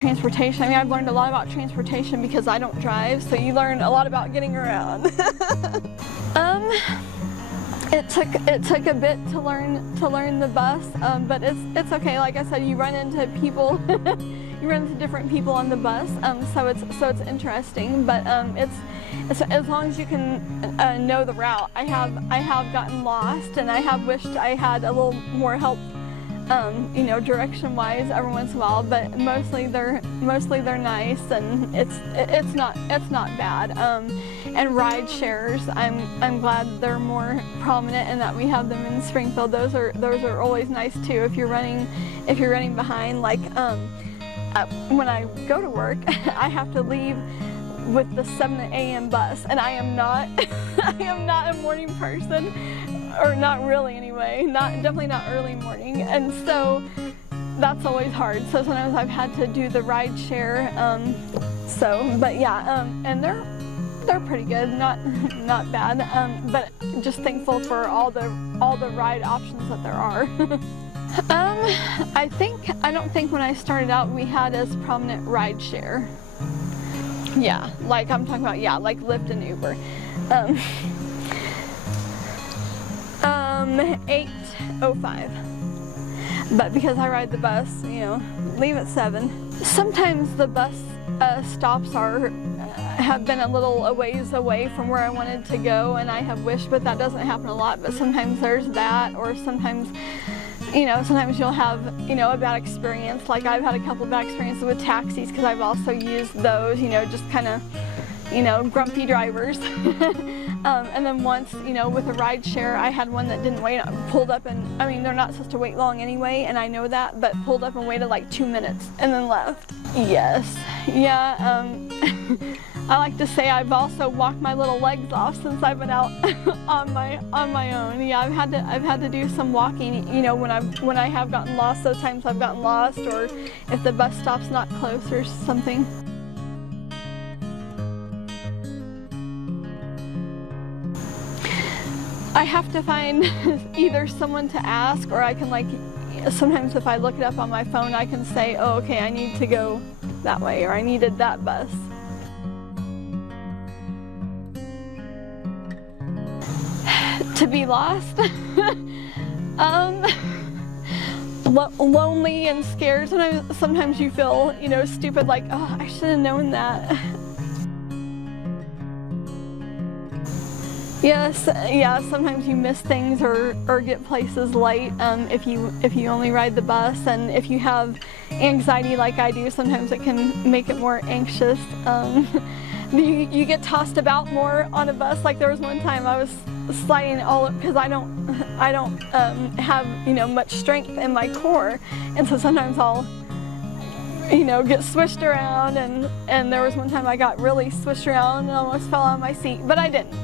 Transportation. I mean, I've learned a lot about transportation because I don't drive, so you learn a lot about getting around. It took a bit to learn the bus, but it's okay. Like I said, you run into people, you run into different people on the bus, so it's interesting. But it's as long as you can know the route. I have gotten lost, and I have wished I had a little more help. You know, direction-wise every once in a while, but mostly they're nice, and it's not bad. And ride shares, I'm glad they're more prominent and that we have them in Springfield. Those are always nice too. If you're running behind, like when I go to work, I have to leave with the 7 a.m. bus, and I am not I am not a morning person. Or not really anyway, definitely not early morning, and so that's always hard. So sometimes I've had to do the ride share. But yeah, and they're pretty good, not bad. But just thankful for all the ride options that there are. I don't think when I started out we had as prominent ride share. Yeah, like I'm talking about, yeah, like Lyft and Uber. 8:05, but because I ride the bus, you know, leave at 7. Sometimes the bus stops have been a little ways away from where I wanted to go, and I have wished, but that doesn't happen a lot. But sometimes there's that, or sometimes, you know, sometimes you'll have, you know, a bad experience. Like I've had a couple of bad experiences with taxis because I've also used those, you know, just kind of, you know, grumpy drivers. And then once, you know, with a ride share, I had one that didn't wait, pulled up, and I mean, they're not supposed to wait long anyway, and I know that, but pulled up and waited like 2 minutes and then left. Yes, yeah, I like to say I've also walked my little legs off since I've been out on my own. Yeah, I've had to do some walking, you know, when I have gotten lost. Those times I've gotten lost, or if the bus stop's not close or something. I have to find either someone to ask, or I can, like, sometimes if I look it up on my phone, I can say, oh, okay, I need to go that way, or I needed that bus. To be lost? Lonely and scared. Sometimes you feel, you know, stupid, like, oh, I should have known that. Yes, yeah, sometimes you miss things or get places late if you only ride the bus, and if you have anxiety like I do, sometimes it can make it more anxious. You get tossed about more on a bus. Like there was one time I was sliding all up because I don't have, you know, much strength in my core, and so sometimes I'll, you know, get swished around, and there was one time I got really swished around and almost fell on my seat, but I didn't.